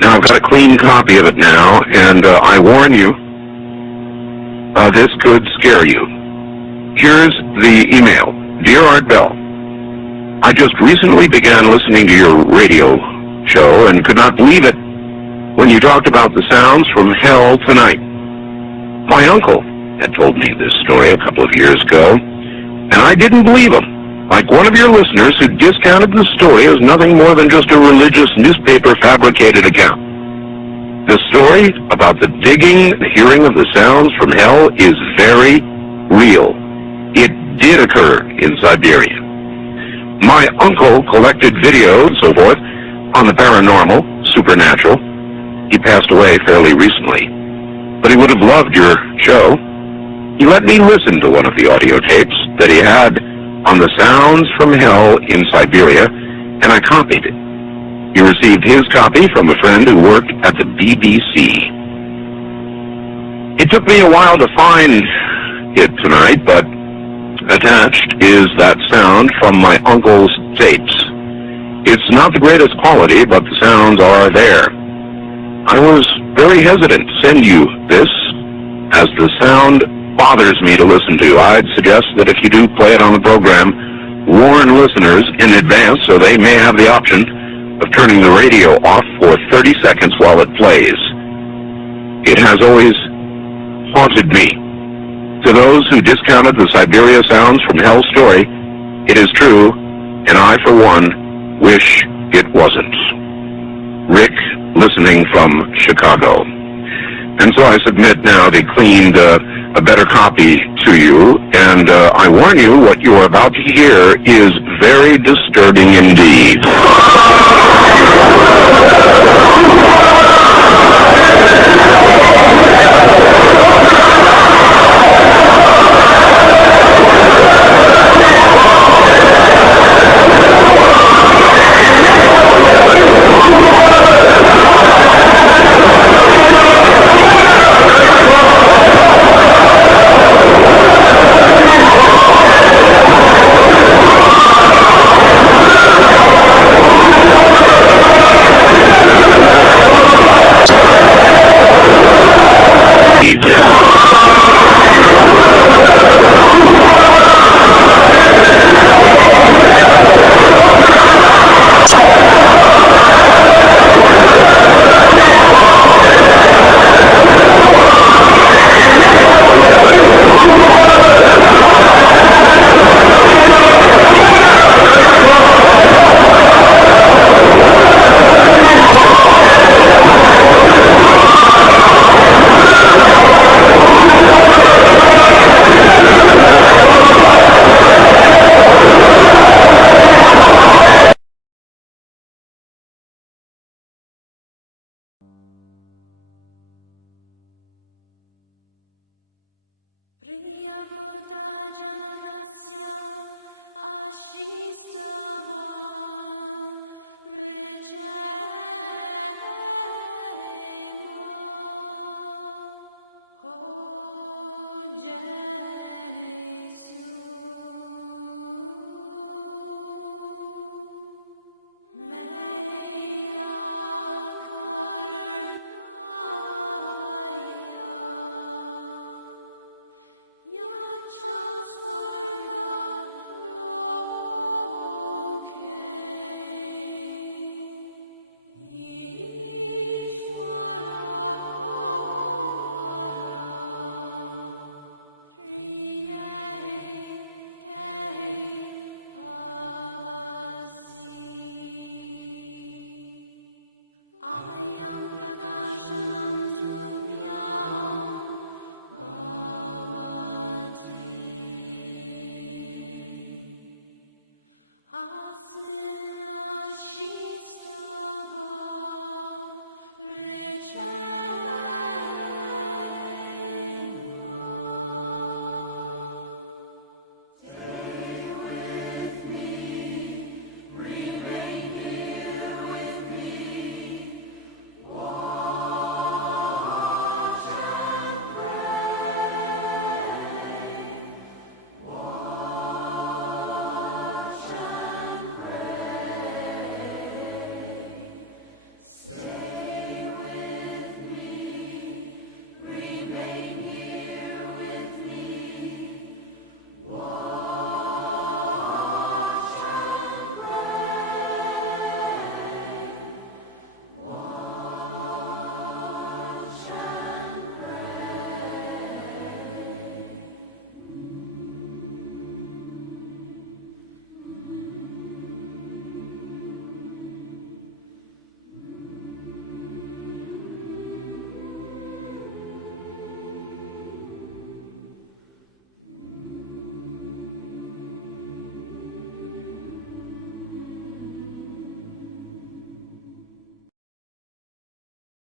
Now, I've got a clean copy of it now, and I warn you, this could scare you. Here's the email. Dear Art Bell, I just recently began listening to your radio show and could not believe it when you talked about the sounds from hell tonight. My uncle had told me this story a couple of years ago, and I didn't believe him. Like one of your listeners who discounted the story as nothing more than just a religious newspaper fabricated account. The story about the digging and hearing of the sounds from hell is very real. It did occur in Siberia. My uncle collected videos, so forth, on the paranormal, supernatural. He passed away fairly recently, but he would have loved your show. He let me listen to one of the audio tapes that he had on the sounds from hell in Siberia, and I copied it. He received his copy from a friend who worked at the BBC. It took me a while to find it tonight, but attached is that sound from my uncle's tapes. It's not the greatest quality, but the sounds are there. I was very hesitant to send you this, as the sound bothers me to listen to. I'd suggest that if you do play it on the program, warn listeners in advance so they may have the option of turning the radio off for 30 seconds while it plays. It has always haunted me. To those who discounted the Siberia sounds from hell story, it is true, and I, for one, wish it wasn't. Rick, listening from Chicago. And so I submit now the cleaned, a better copy to you, and I warn you, what you are about to hear is very disturbing indeed.